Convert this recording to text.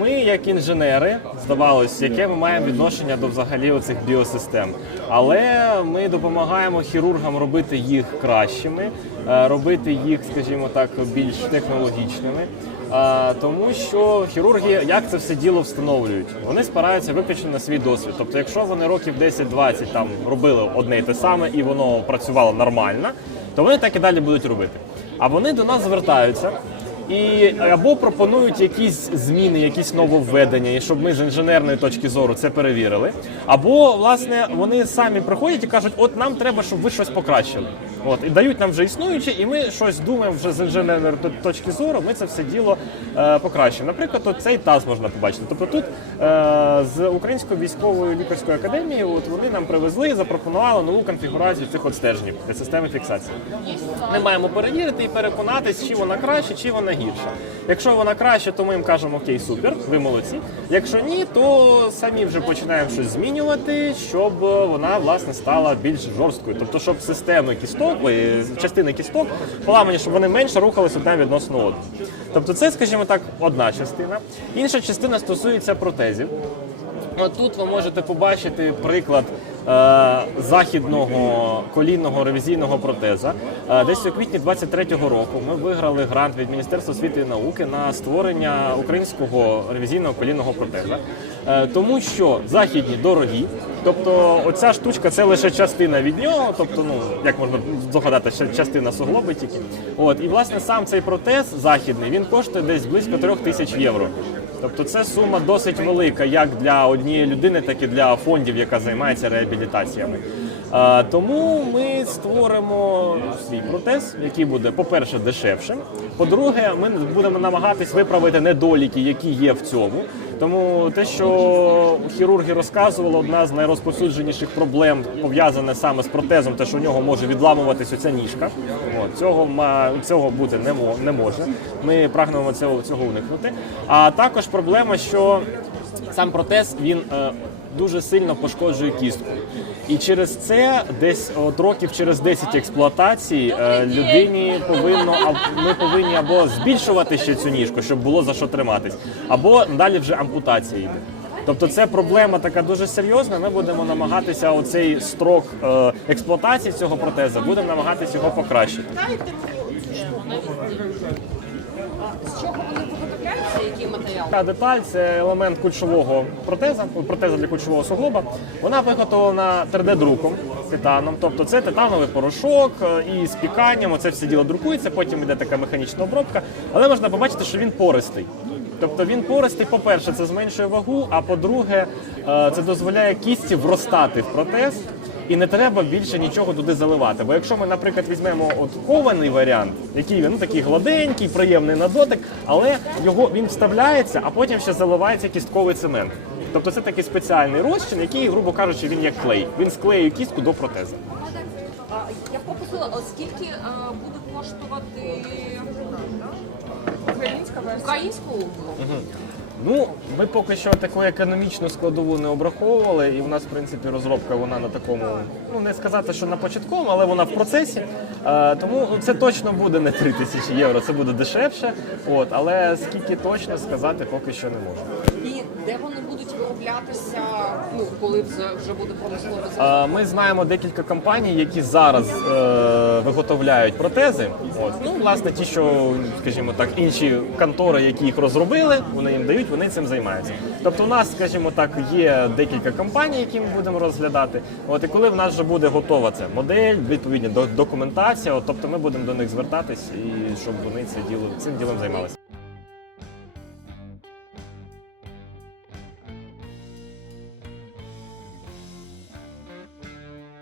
Ми, як інженери, здавалось, яке ми маємо відношення до взагалі оцих біосистем. Але ми допомагаємо хірургам робити їх кращими, е, робити їх, скажімо так, більш технологічними. Тому що хірурги як це все діло встановлюють? Вони спираються виключно на свій досвід. Тобто, якщо вони років 10-20 там робили одне і те саме, і воно працювало нормально, то вони так і далі будуть робити. А вони до нас звертаються. І або пропонують якісь зміни, якісь нововведення, і щоб ми з інженерної точки зору це перевірили. Або власне вони самі приходять і кажуть, от нам треба, щоб ви щось покращили. От і дають нам вже існуюче, і ми щось думаємо вже з інженерної точки зору. Ми це все діло е, покращимо. Наприклад, от цей таз можна побачити. Тобто тут е, з Української військової лікарської академії, от вони нам привезли і запропонували нову конфігурацію цих от стержнів для системи фіксації. Ми маємо перевірити і переконатись, чи вона краще, чи вона гірша. Якщо вона краще, то ми їм кажемо окей, супер, ви молодці. Якщо ні, то самі вже починаємо щось змінювати, щоб вона власне стала більш жорсткою. Тобто, щоб системи кісток, частини кісток поламані, щоб вони менше рухались одна відносно одної. Тобто, це, скажімо так, одна частина. Інша частина стосується протезів. От Тут ви можете побачити приклад е, західного колінного ревізійного протеза. Е, десь у квітні 23-го року ми виграли грант від Міністерства освіти і науки на створення українського ревізійного колінного протеза. Е, тому що західні дорогі, тобто оця штучка це лише частина від нього, тобто, ну як можна здогадати, ще частина суглоби тільки. От і власне сам цей протез західний він коштує десь близько трьох тисяч євро. Тобто це сума досить велика як для однієї людини, так і для фондів, яка займається реабілітаціями. Тому ми створимо свій протез, який буде, по-перше, дешевшим. По-друге, ми будемо намагатись виправити недоліки, які є в цьому. Тому те, що хірурги розказували, одна з найрозповсюдженіших проблем пов'язана саме з протезом, те, що у нього може відламуватись оця ніжка. От, цього, цього бути не, може. Ми прагнемо цього, цього уникнути. А також проблема, що сам протез він е, дуже сильно пошкоджує кістку. І через це десь от років через 10 експлуатації е, людині повинно ми повинні або збільшувати ще цю ніжку, щоб було за що триматись, або далі вже ампутація йде. Тобто це проблема така дуже серйозна. Ми будемо намагатися оцей строк е, експлуатації цього протеза, будемо намагатися його покращити. З чого вони виготовляються, який матеріал? Така деталь це елемент кульшового протеза, протеза для кульшового суглоба. Вона виготовлена 3D-друком титаном. Тобто це титановий порошок е, і з піканням. Це все діло друкується, потім йде така механічна обробка. Але можна побачити, що він пористий. Тобто він пористий, по-перше, це зменшує вагу, а по-друге, е, це дозволяє кісті вростати в протез. І не треба більше нічого туди заливати. Бо якщо ми, наприклад, візьмемо от кований варіант, який він ну, такий гладенький, приємний на дотик, але його він вставляється, а потім ще заливається кістковий цемент. Тобто це такий спеціальний розчин, який, грубо кажучи, він як клей. Він склеює кістку до протеза. А, Я попросила, скільки е, буде коштувати Українська версія. українську? Ну, ми поки що таку економічну складову не обраховували, і в нас, в принципі, розробка вона на такому, ну не сказати, що на початковому, але вона в процесі. Е, тому це точно буде не 3 тисячі євро, це буде дешевше. От, але скільки точно сказати поки що не можу. І де вони будуть вироблятися, ну коли вже, вже буде промислове Е, Ми знаємо декілька компаній, які зараз е, виготовляють протези. От. Ну, власне, ті, що, скажімо так, інші контори, які їх розробили, вони їм дають, вони цим займаються. Тобто, у нас, скажімо так, є декілька компаній, які ми будемо розглядати. От і коли в нас вже буде готова ця модель, відповідна документація, от, тобто ми будемо до них звертатись і щоб вони це діло цим ділом займалися.